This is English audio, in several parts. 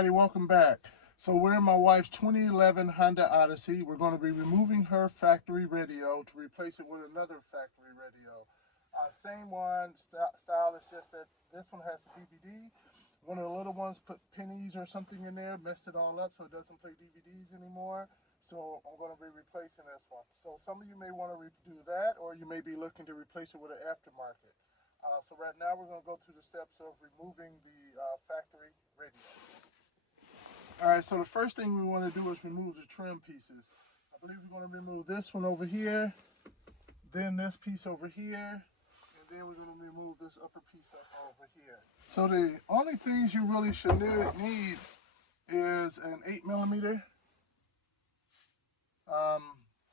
everybody, welcome back. So we're in my wife's 2011 Honda Odyssey. We're going to be removing her factory radio to replace it with another factory radio. Same one, style is just that this one has the DVD. One of the little ones put pennies or something in there, messed it all up so it doesn't play DVDs anymore. So I'm going to be replacing this one. So some of you may want to do that, or you may be looking to replace it with an aftermarket. So right now we're going to go through the steps of removing the factory radio. Alright, so the first thing we want to do is remove the trim pieces. I believe we're going to remove this one over here, then this piece over here, and then we're going to remove this upper piece up over here. So the only things you really should need is an 8mm,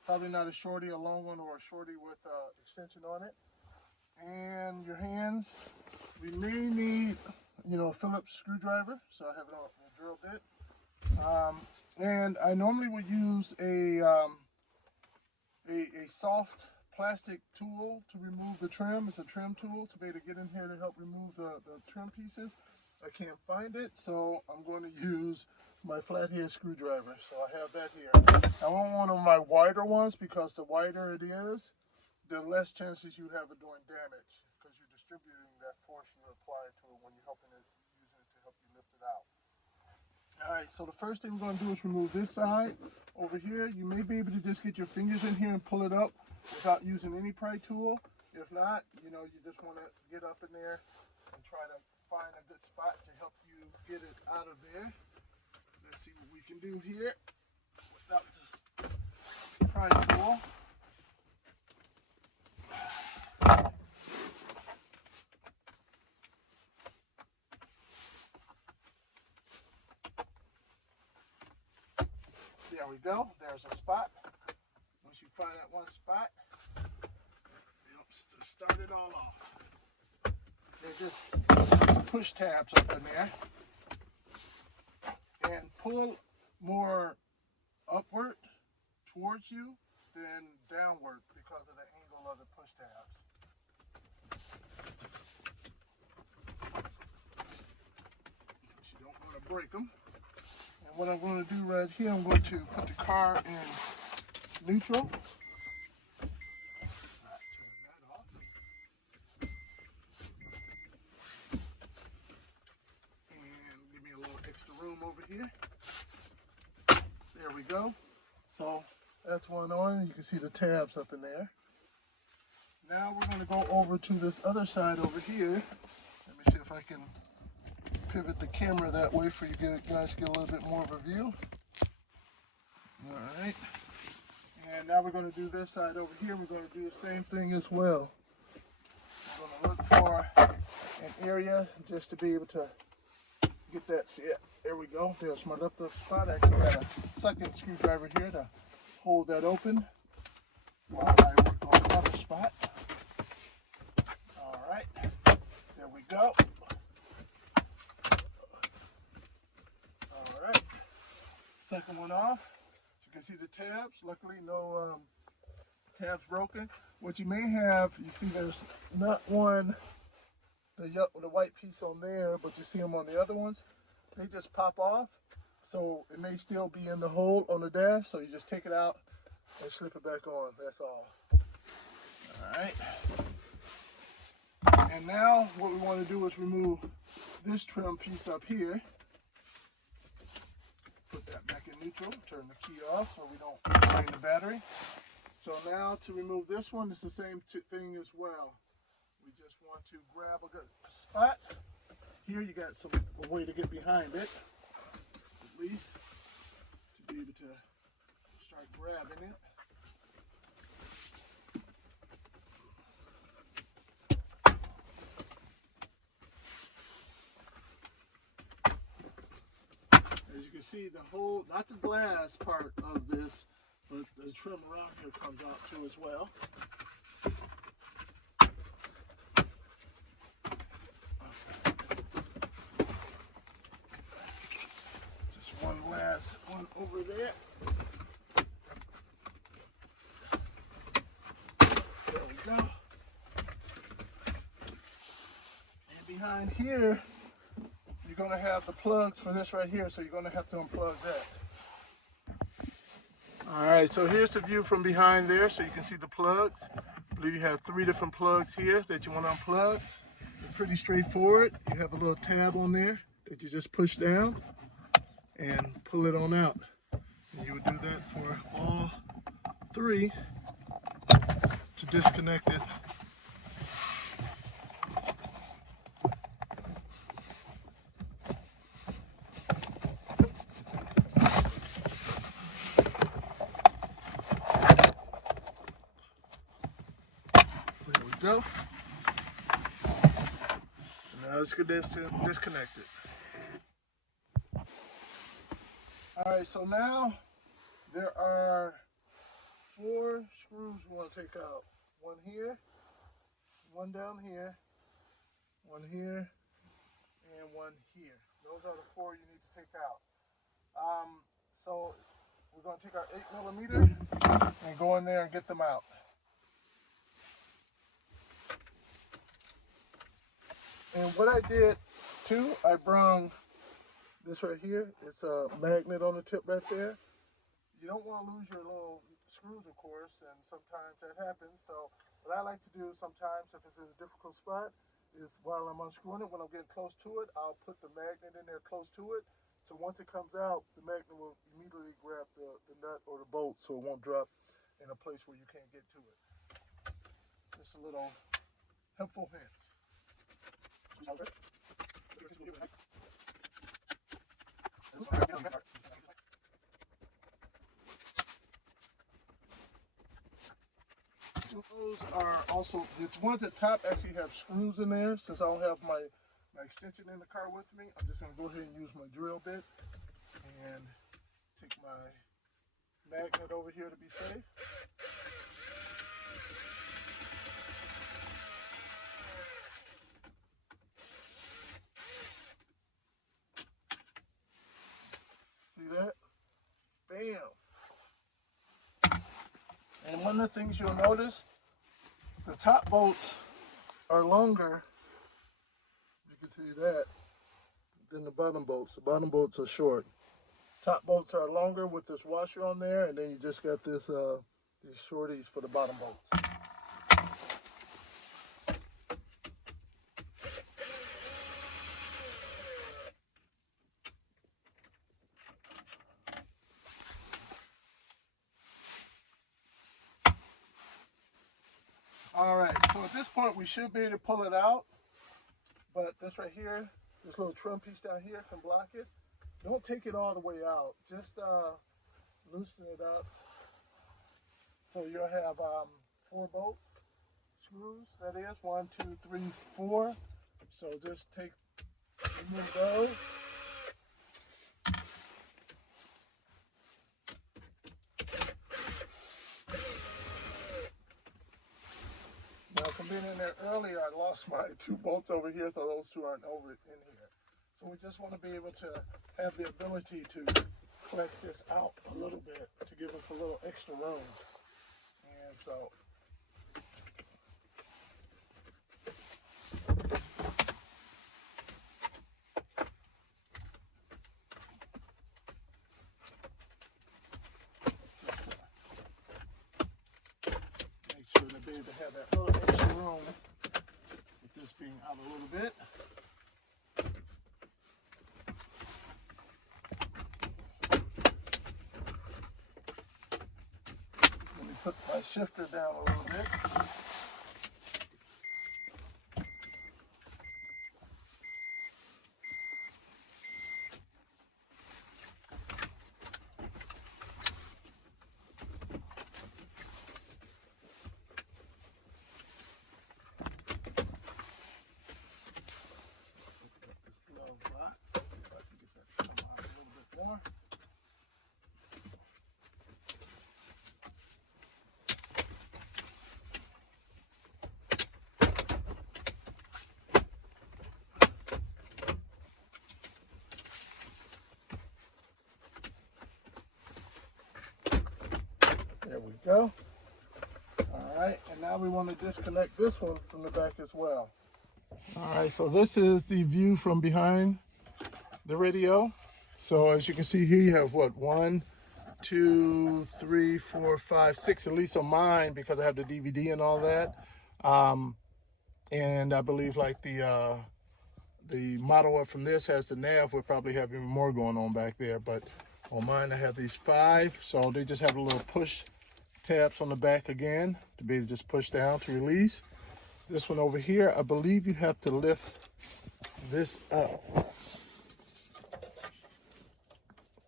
probably not a shorty, a long one, or a shorty with extension on it, and your hands. We may need, a Phillips screwdriver, so I have it on a drill bit. And I normally would use a soft plastic tool to remove the trim. It's a trim tool to be able to get in here to help remove the trim pieces. I can't find it, so I'm going to use my flathead screwdriver. So I have that here. I want one of my wider ones because the wider it is, the less chances you have of doing damage, because you're distributing that force you apply to it when you're helping it, using it to help you lift it out. Alright, so the first thing we're going to do is remove this side over here. You may be able to just get your fingers in here and pull it up without using any pry tool. If not, you just want to get up in there and try to find a good spot to help you get it out of there. Let's see what we can do here without this pry tool. There we go. There's a spot. Once you find that one spot, it helps to start it all off. They're just push tabs up in there. And pull more upward towards you than downward because of the angle of the push tabs. Because you don't want to break them. And what I'm going to do right here, I'm going to put the car in neutral. Over here. There we go. So that's one on. You can see the tabs up in there. Now we're going to go over to this other side over here. Let me see if I can pivot the camera that way for you guys to get a little bit more of a view. Alright. And now we're going to do this side over here. We're going to do the same thing as well. We're going to look for an area just to be able to get that. See it. There we go. There's my left spot. I actually got a second screwdriver here to hold that open while I work on the other spot. All right. There we go. All right. Second one off. You can see the tabs. Luckily, no tabs broken. What you may have, you see there's not one, the white piece on there, but you see them on the other ones. They just pop off, so it may still be in the hole on the dash, so you just take it out and slip it back on. That's all. Alright. And now what we want to do is remove this trim piece up here. Put that back in neutral, turn the key off so we don't drain the battery. So now to remove this one, it's the same thing as well. We just want to grab a good spot. Here you got a way to get behind it, at least, to be able to start grabbing it. As you can see, the whole, not the glass part of this, but the trim around here comes out too as well. One over there. There we go. And behind here, you going to have the plugs for this right here, so you're going to have to unplug that. All right, so here's the view from behind there, so you can see the plugs. I believe you have 3 different plugs here that you want to unplug. They're pretty straightforward. You have a little tab on there that you just push down and pull it on out. And you would do that for all 3 to disconnect it. There we go. And now let's get this disconnected. All right, so now there are 4 screws we want to take out. 1 here, 1 down here, 1 here, and 1 here. Those are the 4 you need to take out. So we're going to take our 8mm and go in there and get them out. And what I did too, I brung this right here. It's a magnet on the tip right there. You don't want to lose your little screws, of course, and sometimes that happens. So what I like to do sometimes, if it's in a difficult spot, is while I'm unscrewing it, when I'm getting close to it, I'll put the magnet in there close to it. So once it comes out, the magnet will immediately grab the nut or the bolt, so it won't drop in a place where you can't get to it. Just a little helpful hint. Those are also, the ones at top actually have screws in there. Since I don't have my extension in the car with me, I'm just going to go ahead and use my drill bit and take my magnet over here to be safe. See that? Bam! And one of the things you'll notice, the top bolts are longer, you can see that, than the bottom bolts. The bottom bolts are short. Top bolts are longer with this washer on there, and then you just got this these shorties for the bottom bolts. All right, so at this point we should be able to pull it out, but this right here, this little trim piece down here can block it. Don't take it all the way out, just loosen it up. So you'll have 4 bolts, screws, that is, 1, 2, 3, 4. So just remove those. Now, from being in there earlier, I lost my 2 bolts over here, so those 2 aren't over in here. So we just want to be able to have the ability to flex this out a little bit to give us a little extra room. And so make sure to be able to have that little extra room with this being out a little bit. Put my shifter down a little bit. This glove box, see if I can get that to come out a little bit more. There we go. All right, and now we want to disconnect this one from the back as well. All right, so this is the view from behind the radio. So as you can see here, you have what, 1, 2, 3, 4, 5, 6, at least on mine, because I have the DVD and all that. And I believe like the model up from this has the nav, would probably have even more going on back there. But on mine, I have these 5. So they just have a little push tabs on the back again to be able to just push down to release. This one over here, I believe you have to lift this up.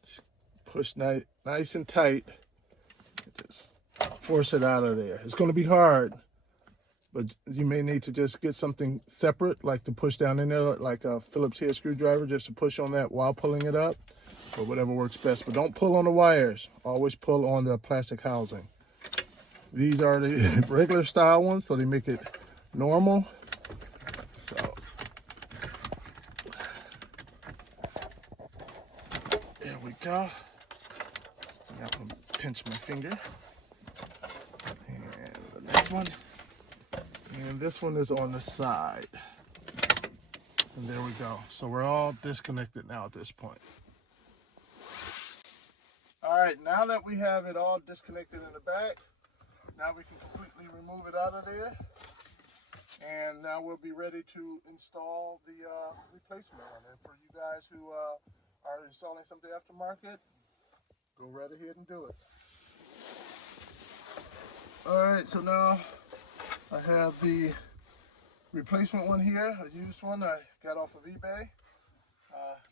Just push nice and tight. Just force it out of there. It's going to be hard, but you may need to just get something separate, like to push down in there, like a Phillips head screwdriver, just to push on that while pulling it up, or whatever works best. But don't pull on the wires. Always pull on the plastic housing. These are the regular style ones, so they make it normal. So there we go. I'm gonna pinch my finger. And the next one. And this one is on the side. And there we go. So we're all disconnected now at this point. All right, now that we have it all disconnected in the back, now we can completely remove it out of there. And now we'll be ready to install the replacement one. And for you guys who are installing something aftermarket, go right ahead and do it. All right, so now I have the replacement one here, a used one I got off of eBay.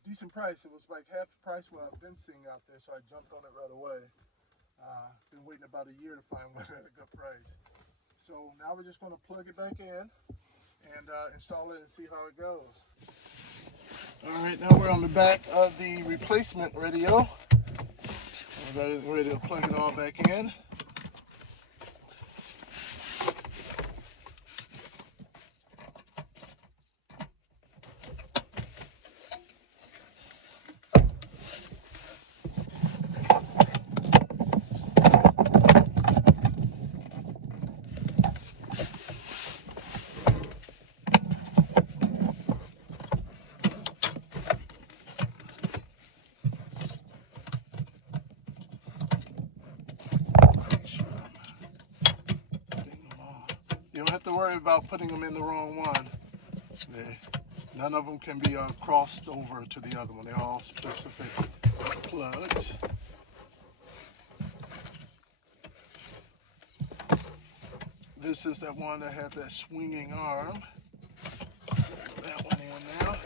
Decent price. It was like half the price what I've been seeing out there, so I jumped on it right away. Been waiting about a year to find one at a good price. So now we're just going to plug it back in and install it and see how it goes. All right, now we're on the back of the replacement radio. We're ready to plug it all back in. You don't have to worry about putting them in the wrong one. None of them can be crossed over to the other one. They're all specific plugs. This is that one that had that swinging arm. Put that one in now.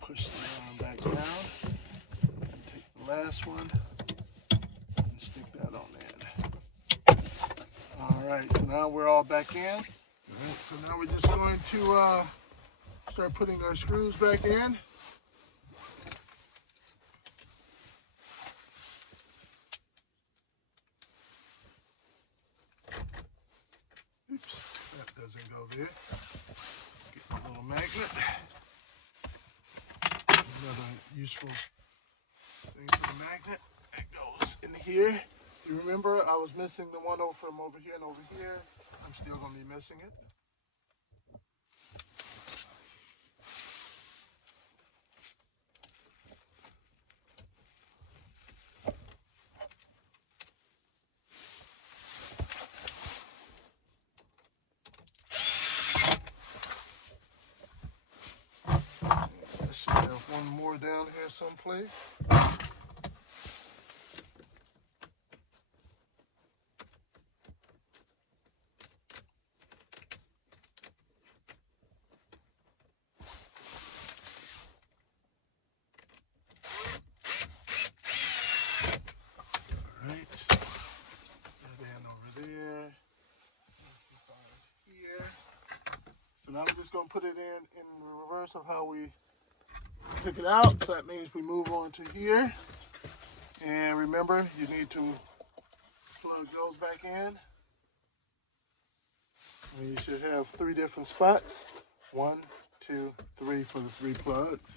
Push the arm back down. Take the last one and stick that on in. All right, so now we're all back in. All right, so now we're just going to start putting our screws back in. Oops, that doesn't go there. Get my little magnet. Another useful thing for the magnet. It goes in here. You remember I was missing the one from over here and over here. I'm still going to be missing it. I should have one more down here someplace. So now we're just going to put it in reverse of how we took it out. So that means we move on to here. And remember, you need to plug those back in. And you should have 3 different spots. 1, 2, 3 for the 3 plugs.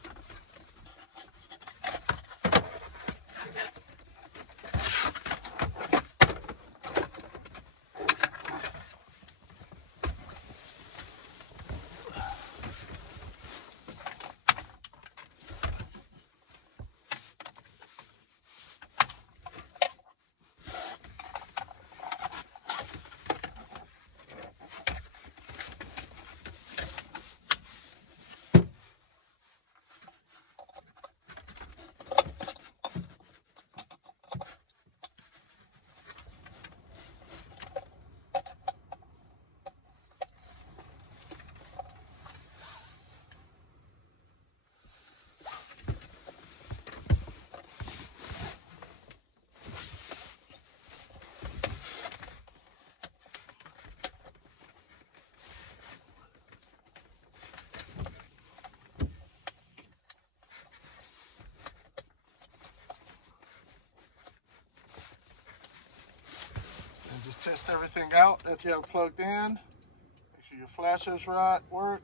just test everything out that you have plugged in. Make sure your flashers work.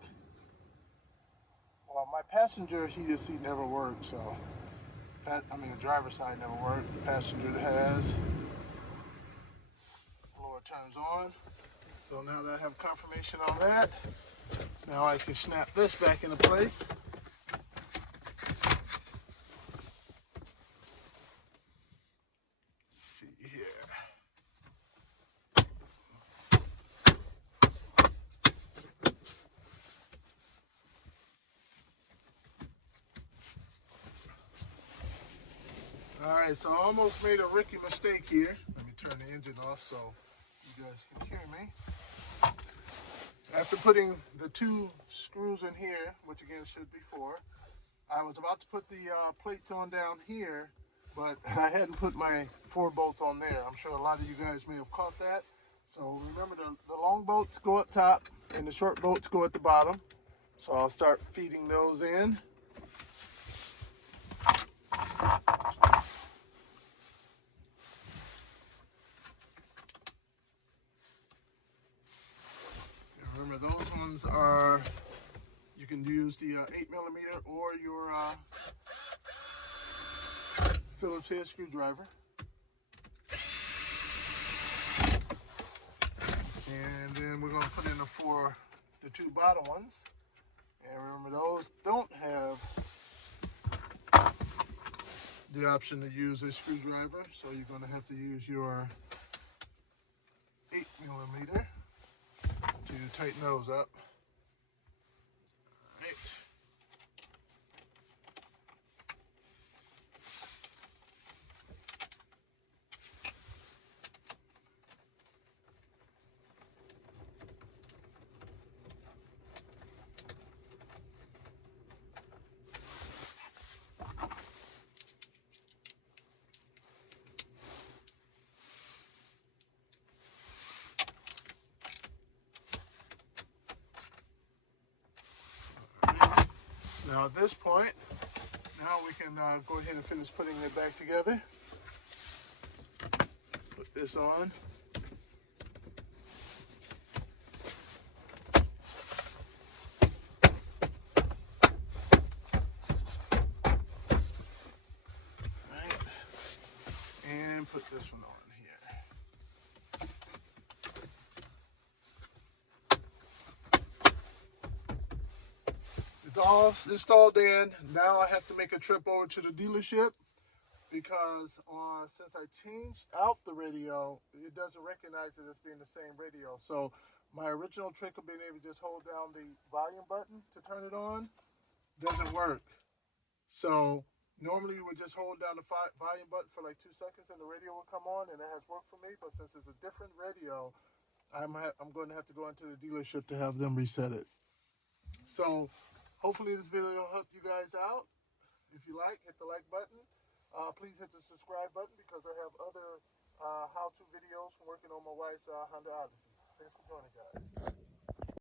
Well, my passenger heated seat never worked, so the driver's side never worked. The passenger has. Blower turns on. So now that I have confirmation on that, now I can snap this back into place. Let's see here. Alright, so I almost made a rookie mistake here. Let me turn the engine off so you guys can hear me. After putting the 2 screws in here, which again should be 4, I was about to put the plates on down here, but I hadn't put my 4 bolts on there. I'm sure a lot of you guys may have caught that. So remember, the long bolts go up top and the short bolts go at the bottom. So I'll start feeding those in. Remember, those ones are, you can use the 8mm or your Phillips head screwdriver. And then we're going to put in the 2 bottom ones. And remember, those don't have the option to use a screwdriver, so you're going to have to use your 8mm to tighten those up. Right. Now at this point, now we can go ahead and finish putting it back together. Put this on. Right. And put this one on here. It's all installed in. Now I have to make a trip over to the dealership because since I changed out the radio, it doesn't recognize it as being the same radio. So my original trick of being able to just hold down the volume button to turn it on doesn't work. So normally you would just hold down the volume button for like 2 seconds and the radio will come on, and that has worked for me. But since it's a different radio, I'm going to have to go into the dealership to have them reset it. So hopefully this video will help you guys out. If you like, hit the like button. Please hit the subscribe button because I have other how-to videos from working on my wife's Honda Odyssey. Thanks for joining, guys.